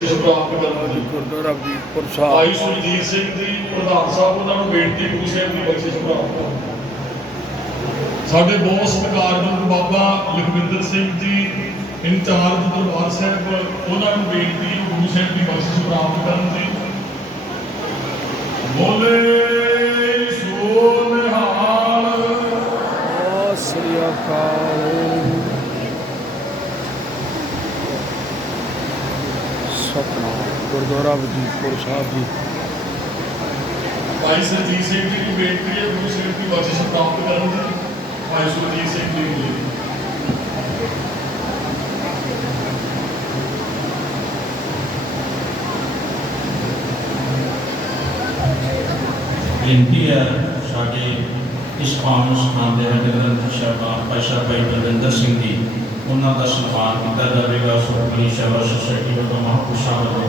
ਗੁਰਦੁਆਰਾ ਵੀਰਪੁਰ ਸਾਹਿਬ। ਭਾਈ ਸੁਰਜੀਤ ਸਿੰਘ ਜੀ ਪ੍ਰਧਾਨ ਸਾਹਿਬ, ਉਹਨਾਂ ਨੂੰ ਬੇਨਤੀ ਗੁਰੂ ਸਾਹਿਬ ਦੀ ਬਖਸ਼ਿਸ਼ ਪ੍ਰਾਪਤ ਸਾਡੇ ਬਹੁਤ ਸਤਿਕਾਰਯੋਗ ਬਾਬਾ ਲਖਵਿੰਦਰ ਸਿੰਘ ਜੀ, ਇੰਚਾਰਜ ਦਰਬਾਰ ਸਾਹਿਬ, ਉਹਨਾਂ ਨੂੰ ਬੇਨਤੀ ਗੁਰੂ ਸਾਹਿਬ ਦੀ ਬਖਸ਼ਿਸ਼ ਪ੍ਰਾਪਤ ਕਰਨ ਦੀ। ਬੋਲੇ ਸੋ ਨਿਹਾਲ ਸਤਿ ਸ੍ਰੀ ਅਕਾਲ ਸਤਨਾਮ ਗੁਰਦੁਆਰਾ ਵਜੀਦਪੁਰ ਸਾਹਿਬ ਜੀ। ਭਾਈ ਸਰਜੀਤ ਸਿੰਘ ਜੀ ਨੂੰ ਬੇਨਤੀ ਹੈ ਗੁਰੂ ਸਾਹਿਬ ਦੀ ਬਖਸ਼ਿਸ਼ ਪ੍ਰਾਪਤ ਕਰਨ ਜੀ ਭਾਈ ਸੁਰਜੀਤ ਸਿੰਘ ਜੀ ਨੂੰ ਜੀ ਬੇਨਤੀ ਹੈ ਸਾਡੇ ਇਸ ਕਾਮ ਨੂੰ ਸਿਖਾਉਂਦੇ ਹਨ ਗ੍ਰੰਥ ਸ਼ਬਦਾਂ ਪਾਸ਼ਾ ਭਾਈ ਬਲਵਿੰਦਰ ਸਿੰਘ ਜੀ ਉਹਨਾਂ ਦਾ ਸਨਮਾਨ ਕੀਤਾ ਜਾਵੇਗਾ। ਸੁਖਮਨੀ ਸੇਵਾ ਸੁਸਾਇਟੀ ਵੱਲੋਂ ਮਹਾਂਪੁਰਸ਼ਾਂ ਵੱਲੋਂ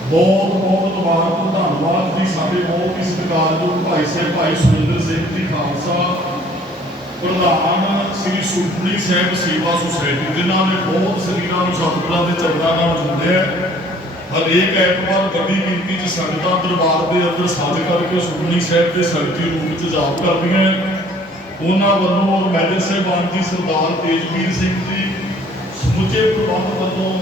ਬਹੁਤ ਬਹੁਤ ਮੁਬਾਰਕ, ਧੰਨਵਾਦ ਜੀ ਸਾਡੇ ਬਹੁਤ ਹੀ ਸਤਿਕਾਰਯੋਗ ਭਾਈ ਸਾਹਿਬ, ਭਾਈ ਸੁਰਿੰਦਰ ਸਿੰਘ ਜੀ ਖਾਲਸਾ, ਪ੍ਰਧਾਨ ਸ੍ਰੀ ਸੁਖਮਨੀ ਸਾਹਿਬ ਸੇਵਾ ਸੁਸਾਇਟੀ, ਜਿਨ੍ਹਾਂ ਨੇ ਬਹੁਤ ਸਰੀਰਾਂ ਨੂੰ ਸਤਿਗੁਰਾਂ ਦੇ ਚਰਨਾਂ ਨਾਲ ਜੁੜਿਆ ਹਰੇਕ ਐਤਵਾਰ ਵੱਡੀ ਗਿਣਤੀ 'ਚ ਸੰਗਤਾਂ ਦਰਬਾਰ ਦੇ ਅੰਦਰ ਸਾਜ ਕਰਕੇ ਸੁਖਮਨੀ ਸਾਹਿਬ ਦੇ ਸੰਗਤੀ ਰੂਪ ਵਿੱਚ ਜਾਪ ਕਰਦੀਆਂ ਉਹਨਾਂ ਵੱਲੋਂ ਮੈਜਰ ਸਾਹਿਬਾਨ ਜੀ ਸਰਦਾਰ ਤੇਜਵੀਰ ਸਿੰਘ ਜੀ ਸਮੁੱਚੇ ਪ੍ਰਬੰਧ ਵੱਲੋਂ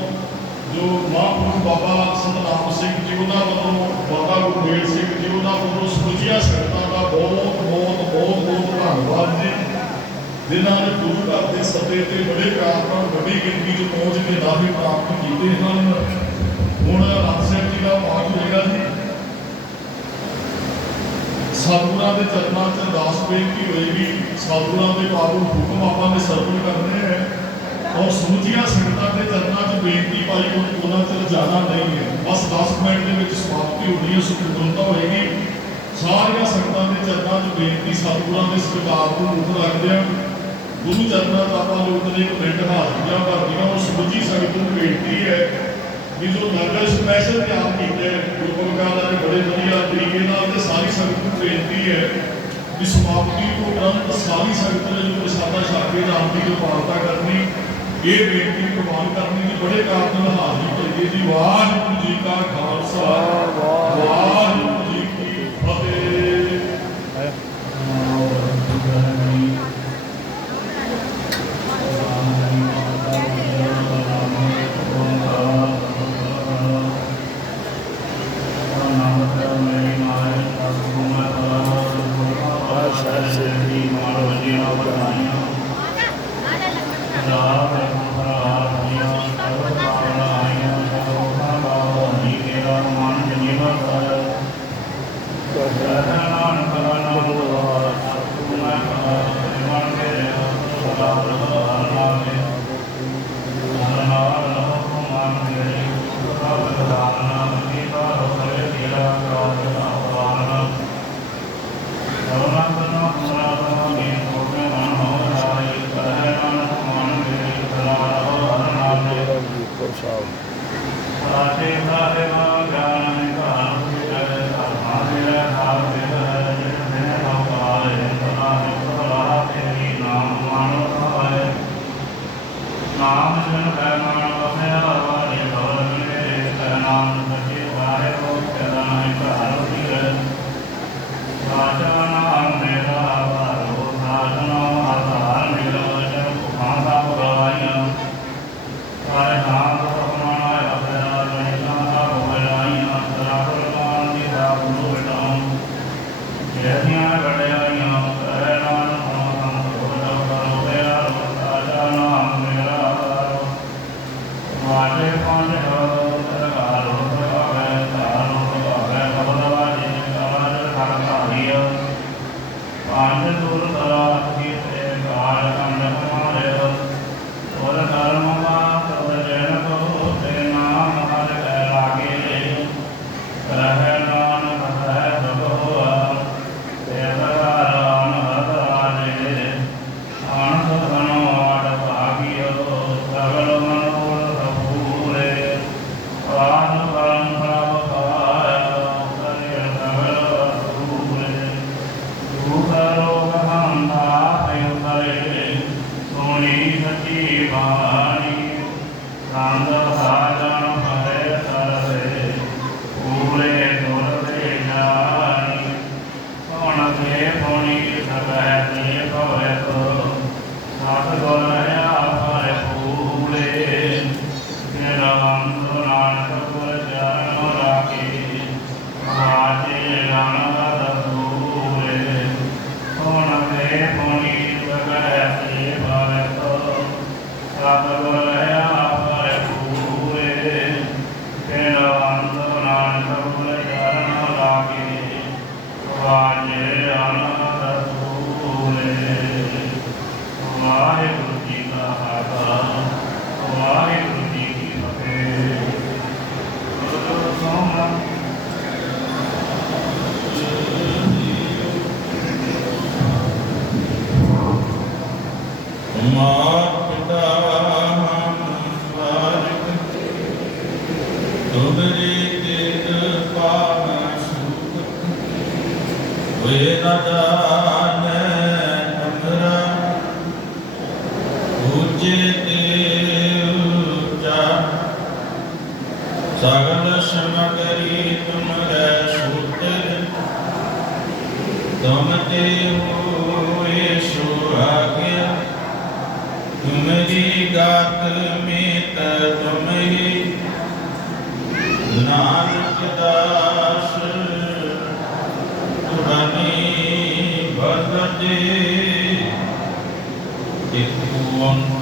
ਜੋ ਮਹਾਂਪੁਰਖ ਬਾਬਾ ਸਤਨਾਮ ਸਿੰਘ ਜੀ, ਉਹਨਾਂ ਵੱਲੋਂ ਬਾਬਾ ਗੁਰਮੇਲ ਸਿੰਘ ਜੀ, ਉਹਨਾਂ ਵੱਲੋਂ ਸਮੁੱਚੀਆਂ ਸੰਗਤਾਂ ਦਾ ਬਹੁਤ ਬਹੁਤ ਬਹੁਤ ਬਹੁਤ ਧੰਨਵਾਦ ਜੀ। ਜਿਨ੍ਹਾਂ ਨੇ ਗੁਰੂ ਘਰ ਦੇ ਸੱਦੇ ਤੇ ਬੜੇ ਪਿਆਰ ਨਾਲ ਵੱਡੀ ਗਿਣਤੀ 'ਚ ਪਹੁੰਚ ਕੇ ਦਾਅਵੇ ਪ੍ਰਾਪਤ ਕੀਤੇ ਹਨ। ਹੁਣ ਰਾਜ ਸਾਹਿਬ ਜੀ ਦਾ ਪਾਠ ਹੋਏਗਾ ਜੀ। ਸਤਿਗੁਰਾਂ ਦੇ ਚਰਨਾਂ 'ਚ ਅਰਦਾਸ ਬੇਨਤੀ ਹੋਏਗੀ। ਸਤਿਗੁਰਾਂ ਦੇ ਪਾਵਨ ਹੁਕਮ ਆਪਾਂ ਨੇ ਸਰਵਣ ਕਰਨੇ ਹੈ। ਔਰ ਸਮੁੱਚੀਆਂ ਸੰਗਤਾਂ ਦੇ ਚਰਨਾਂ 'ਚ ਬੇਨਤੀ ਭਾਈ ਕੋਈ ਉਹਨਾਂ 'ਚ ਜਾਣਾ ਨਹੀਂ ਹੈ। ਬਸ 10 ਮਿੰਟ ਦੇ ਵਿੱਚ ਸਮਾਪਤੀ ਹੋਣੀ ਹੈ ਸੁਖਮਤਾ ਹੋਏਗੀ। ਸਾਰੀਆਂ ਸੰਗਤਾਂ ਦੇ ਚਰਨਾਂ 'ਚ ਬੇਨਤੀ ਸਤਿਗੁਰਾਂ ਦੇ ਸਤਿਕਾਰ ਨੂੰ ਮੁੱਖ ਰੱਖਦਿਆਂ ਗੁਰੂ ਚਰਨਾਂ 'ਚ ਆਪਾਂ ਲੋਕ ਨੇ ਇੱਕ ਹਾਜ਼ਰੀਆਂ ਭਰਦੀਆਂ, ਉਹ ਸਮੁੱਚੀ ਸੰਗਤ ਨੂੰ ਬੇਨਤੀ ਹੈ ਵੀ ਜੋ ਨਗਰ ਸਪੈਸ਼ਲ ਤਿਆਰ ਗੁਰੂ ਗੁਰਪੁਰਖਾਂ ਨੇ ਬੜੇ ਵਧੀਆ ਤਰੀਕੇ ਨਾਲ ਤੇ ਸਾਰੀ ਸੰਗਤ ਨੂੰ ਬੇਨਤੀ ਹੈ ਵੀ ਸਮਾਪਤੀ ਤੋਂ ਉਪਰੰਤ ਸਾਰੀ ਸੰਗਤ ਨੇ ਜੋ ਪ੍ਰਸਾਦਾ ਛਕ ਕੇ ਨਾਮ ਦੀ ਕਿਰਪਾਲਤਾ ਕਰਨੀ ਇਹ ਬੇਨਤੀ ਪ੍ਰਵਾਨ ਕਰਨੀ ਦੀ ਬੜੇ ਕਾਰਨ ਨਾਲ ਹਾਜ਼ਰੀ ਭੇਜੀ ਜੀ। ਵਾਹਿਗੁਰੂ ਜੀ ਕਾ ਖਾਲਸਾ। ਵਾਹਿਗੁਰੂ ਜੀ ਕੀ ਫਤਿਹ। Yeah. ਉੱਚੇ ਤੇ ਉੱਚਾ ਸਗਲ ਸਮਗਰੀ ਤੁਮਰੇ ਸੂਤਰ। ਤੁਮ ਤੇ ਹੋਏ ਸੁਹਾਗਿਆ। ਤੁਮਰੀ ਗਾਤ ਮੇਤ ਤੁਮਰੀ ਨਾਨਕ ਦਾਸ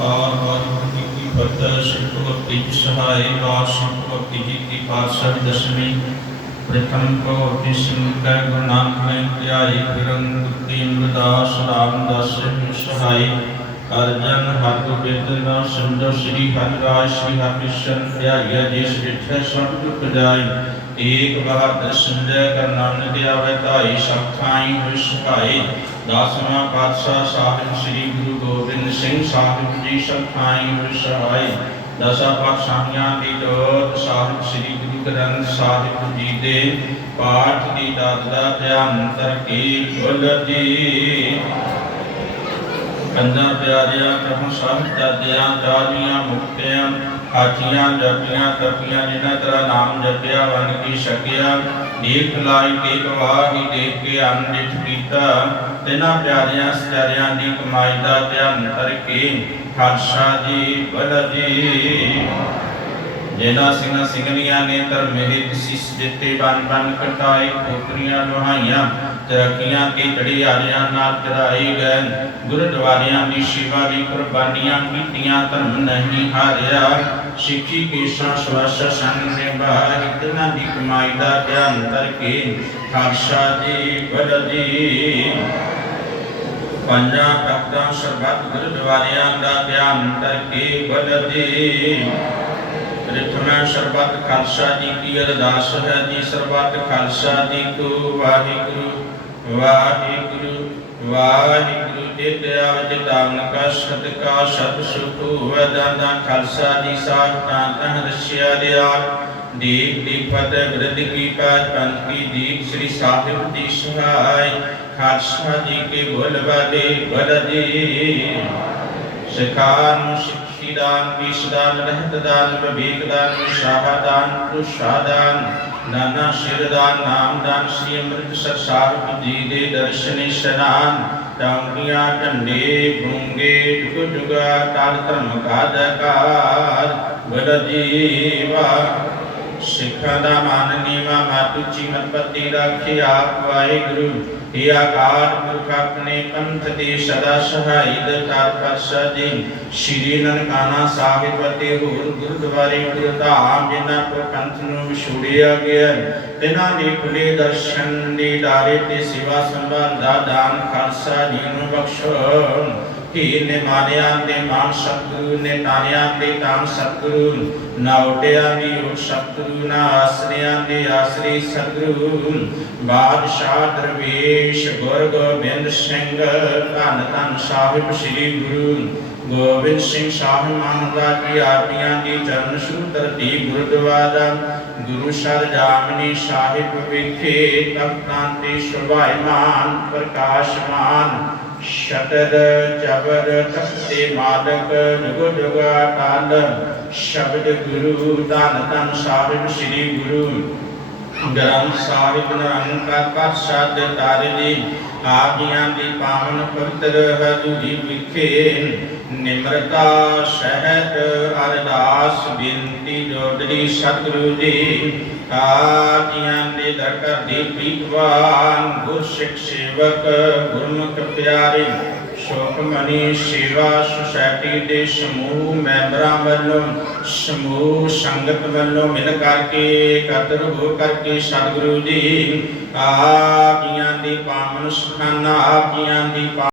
ਓੰਕਾਰ ਵਾਹਿਗੁਰੂ ਜੀ ਕੀ ਫਤਿਹ ਸ਼ਿਵਭਗਤੀ ਜੀ ਸਹਾਇ ਵਾਸ ਸ਼ਿਵਭਗਤੀ ਜੀ ਕੀ ਪਾਤਸ਼ਾਹੀ ਦਸ਼ਮੀ ਪ੍ਰਥਮ ਕੋ ਤਿਸਮ ਕੈ ਗੁਰੂ ਨਾਨਕ ਨੇ ਧਿਆਈ ਫਿਰੰਗ ਗੁਰਤੀ ਅਮਰਦਾਸ ਰਾਮਦਾਸ ਜੀ ਸਹਾਈ। ਅਰਜਨ ਹਰ ਗੋਬਿੰਦ ਸੰਜੋ ਸ੍ਰੀ ਹਰਿ ਰਾਜ, ਸ੍ਰੀ ਹਰਿ ਕ੍ਰਿਸ਼ਨ ਧਿਆਈਆ ਜਿਸ ਵਿਠੇ ਸਭ ਦੁਖ ਜਾਈ ਏਕ ਬਹਾਦਰ ਸੰਜੈ ਕਰ ਨਾਨਕ ਆਵੇ ਧਾਈ ਸਖਾਈ ਹੋਇ ਸਹਾਈ ਦਸਵਾਂ ਪਾਤਸ਼ਾਹ ਸਾਹਿਬ, ਸ੍ਰੀ ਗੁਰੂ ਗੋਬਿੰਦ ਸਿੰਘ ਸਾਹਿਬ ਜੀ ਸਖਾਈ ਹੋਇ ਸਹਾਈ ਦਸਾਂ ਪਾਤਸ਼ਾਹੀਆਂ ਦੀ ਜੋਤ ਸਾਹਿਬ, ਸ੍ਰੀ ਗੁਰੂ ਗ੍ਰੰਥ ਸਾਹਿਬ ਜੀ ਦੇ ਪਾਠ ਦੀ ਦਾਤ ਦਾ ਧਿਆਨ ਤਰਕੀ ਬੁਲਦੀ। ਕੰਨਾਂ ਪਿਆਰਿਆਂ ਕਹੂੰ ਸਾਹਿਬ ਦਾਦਿਆਂ ਦਾਦੀਆਂ ਮੁਕਤਿਆਂ ਹਾਜੀਆਂ ਜਪੀਆਂ ਤਪੀਆਂ ਜਿਨ੍ਹਾਂ ਤੇਰਾ ਨਾਮ ਜਪਿਆ ਵਨ ਕੀ ਛਕਿਆ, ਦੇਖ ਲਾਈ ਕੇ ਗਵਾਹੀ ਦੇਖ ਕੇ ਅੰਮ੍ਰਿਤ ਪੀਤਾ ਤਿਨਾਂ ਪਿਆਰਿਆਂ ਸਚਾਰਿਆਂ ਦੀ ਕਮਾਈ ਦਾ ਧਿਆਨ ਕਰਕੇ ਖਾਲਸਾ ਜੀ ਬਲਦੀ ਜਿਨ੍ਹਾਂ ਸਿੰਘਾਂ ਸਿੰਘਣੀਆਂ ਨੇ ਧਰਮ ਹਿਤ ਸਿਸ ਦਿੱਤੇ ਬਨ ਬਨ ਕਟਾਈ ਕੋਕਰੀਆਂ ਲੋਹਾਈਆਂ ਤਰੱਕੀਆਂ ਤੇ ਚੜਿਆਰਿਆਂ ਨਾਲ ਚੜਾਈ ਗਏ ਗੁਰਦੁਆਰਿਆਂ ਦੀ ਸੇਵਾ ਦੀ ਕੁਰਬਾਨੀਆਂ ਕੀਤੀਆਂ, ਧਰਮ ਨਹੀਂ ਹਾਰਿਆ। ਸਿੱਖੀ ਕੇਸ਼ਾਂ ਸਵਸ ਸੰਗ ਨੇ ਬਾਹਿ ਦੀ ਕਮਾਈ ਦਾ ਧਿਆਨ ਕਰਕੇ ਖਾਲਸਾ ਜੀ ਬਲਦੀ ਪੰਜਾਂ ਤਖਤਾਂ ਸਰਬੱਤ ਗੁਰਦੁਆਰਿਆਂ ਦਾ ਧਿਆਨ ਕਰਕੇ ਬਲਦੀ ਰਿਥਮੈ ਸਰਬੱਤ ਖਾਲਸਾ ਜੀ ਕੀ ਅਰਦਾਸ ਹੈ ਜੀ, ਸਰਬੱਤ ਖਾਲਸਾ ਜੀ ਕੋ ਵਾਹਿਗੁਰੂ। ਵਾਹਿਗੁਰੂ ਵਾਹਿਗੁਰੂ ਤੇ ਦਇਆ ਜਿਤਾਨ ਕਾ ਸਦਕਾ ਸਭ ਸੁਖ ਹੋਵੇ ਦਾਦਾ ਖਾਲਸਾ ਜੀ ਸਾਥ ਤਾਂ ਤਨ ਰਸਿਆ ਦਿਆ ਦੀਪ ਦੀ ਫਤਿਹ ਬਿਰਧ ਕੀ ਪਾਤ ਪੰਥ ਕੀ ਦੀਪ, ਸ੍ਰੀ ਸਾਹਿਬ ਦੀ ਸਹਾਇ। ਖਾਲਸਾ ਜੀ ਕੇ ਬੋਲ ਬਾਦੇ ਬਲਦੀ ਸਿਖਾਨ ਸਿੱਖੀ ਦਾਨ, ਪੀਸ ਦਾਨ, ਰਹਿਤ ਦਾਨ, ਵਿਵੇਕ ਦਾਨ ਸ਼ਾਹਦਾਨ ਪ੍ਰਸ਼ਾਦਾਨ ਨਾਨਾ ਸਿਰ ਦਾ ਨਾਮ ਦਾਨ ਸ੍ਰੀ ਅੰਮ੍ਰਿਤਸਰ ਸਾਹਿਬ ਜੀ ਦੇ ਦਰਸ਼ਨ ਇਸ਼ਨਾਨ। ਟਾਂਗੀਆਂ ਢੰਡੇ ਗੁੰਗੇ ਜੁਗ ਜੁਗਾ ਤਾਲ ਧਰਮ ਕਾ ਦਕਾਰ ਬਲਜੀਵਾ ਸਿੱਖਾਂ ਦਾ ਮਾਨ ਨੀਵਾ ਮਾਤੂ ਜੀ ਮਤਪਤੀ ਰਾਖੇ ਆਪ ਵਾਹਿਗੁਰੂ। ਇਹ ਆਕਾਰ ਪੁਰਖ ਆਪਣੇ ਪੰਥ ਦੇ ਸਦਾ ਸਹਾਈ ਦਤਾਰ ਪਾਤਸ਼ਾਹ ਜੀ। ਸ਼੍ਰੀ ਨਨਕਾਣਾ ਸਾਹਿਬ ਅਤੇ ਹੋਰ ਗੁਰਦੁਆਰੇ ਗੁਰਧਾਮ, ਜਿਨ੍ਹਾਂ ਕੋ ਪੰਥ ਨੂੰ ਵਿਛੋੜਿਆ ਗਿਆ ਤਿਨਾਂ ਦੇ ਖੁੱਲੇ ਦਰਸ਼ਨ ਦੇ ਦਾਰੇ ਤੇ ਸੇਵਾ ਸੰਭਾਲ ਦਾ ਦਾਨ ਖਾਲਸਾ ਜੀ ਨੂੰ ਬਖਸ਼ੋ। ਕਿ ਨੇ ਮਾਨਿਆ ਤੇ ਮਾਨ ਸਤਿਗੁਰੂ ਨੇ ਤਾਰਿਆਂ ਤੇ ਤਾਨ ਸਤਿਗੁਰੂ ਨਾਉਟਿਆਂ ਦੀ ਉਹ ਸਤਿਗੁਰੂ ਨਾ ਆਸਰਿਆਂ ਦੇ ਆਸਰੀ ਸਤਿਗੁਰੂ ਬਾਦਸ਼ਾਹ ਦਰਵੇਸ਼ ਗੁਰ ਗੋਬਿੰਦ ਸਿੰਘ, ਧੰਨ ਧੰਨ ਸਾਹਿਬ ਸ੍ਰੀ ਗੁਰੂ। ਗੋਬਿੰਦ ਸਿੰਘ ਸਾਹਿਬ ਮਹਾਰਾਜ ਜੀ ਆਪੀਆਂ ਦੀ ਚਰਨ ਛੂਹ ਧਰਤੀ ਗੁਰਦੁਆਰਾ ਗੁਰੂ ਸਰ ਜਾਮਨੀ ਸਾਹਿਬ ਵਿਖੇ ਤਖਤਾਂ ਤੇ ਸ਼ੋਭਾਇਮਾਨ, ਪ੍ਰਕਾਸ਼ਮਾਨ ਸ਼ਤਰ ਜਬਰ ਤਖਤੇ ਮਾਲਕ ਜੁਗ ਜੁਗ ਅਕਾਲ ਸ਼ਬਦ ਗੁਰੂ ਧੰਨ ਧੰਨ ਸਾਹਿਬ ਸ੍ਰੀ ਗੁਰੂ ਗ੍ਰੰਥ ਸਾਹਿਬ ਨਿਰੰਕਾਰ ਪਾਤਸ਼ਾਹ ਤਾਰਨੀ ਆਪ ਜੀਆਂ ਦੀ ਪਾਵਨ ਪਵਿੱਤਰ ਹਜ਼ੂਰੀ ਵਿਖੇ। ਨਿਮਰਤਾ ਸਹਿਤ ਅਰਦਾਸ ਬੇਨਤੀ ਜੋੜਦੀ ਸਤਿਗੁਰੂ ਜੀ ਆਪ ਦੇ ਦਰ ਪ੍ਰੀਤਵਾਨ ਗੁਰ ਸਿੱਖ ਸੇਵਕ, ਗੁਰਮੁਖ ਪਿਆਰੇ ਸ਼ੋਕਮਨੀ ਸੇਵਾ ਸੁਸਾਇਟੀ ਦੇ ਸਮੂਹ ਮੈਂਬਰਾਂ ਵੱਲੋਂ, ਸਮੂਹ ਸੰਗਤ ਵੱਲੋਂ ਮਿਲ ਕਰਕੇ, ਇਕੱਤਰ ਹੋ ਕਰਕੇ ਸਤਿਗੁਰੂ ਜੀ, ਆਪ ਜੀਆਂ ਦੀ ਪਾਵਨ ਸਥਾਨਾਂ, ਆਪ ਜੀਆਂ ਦੀ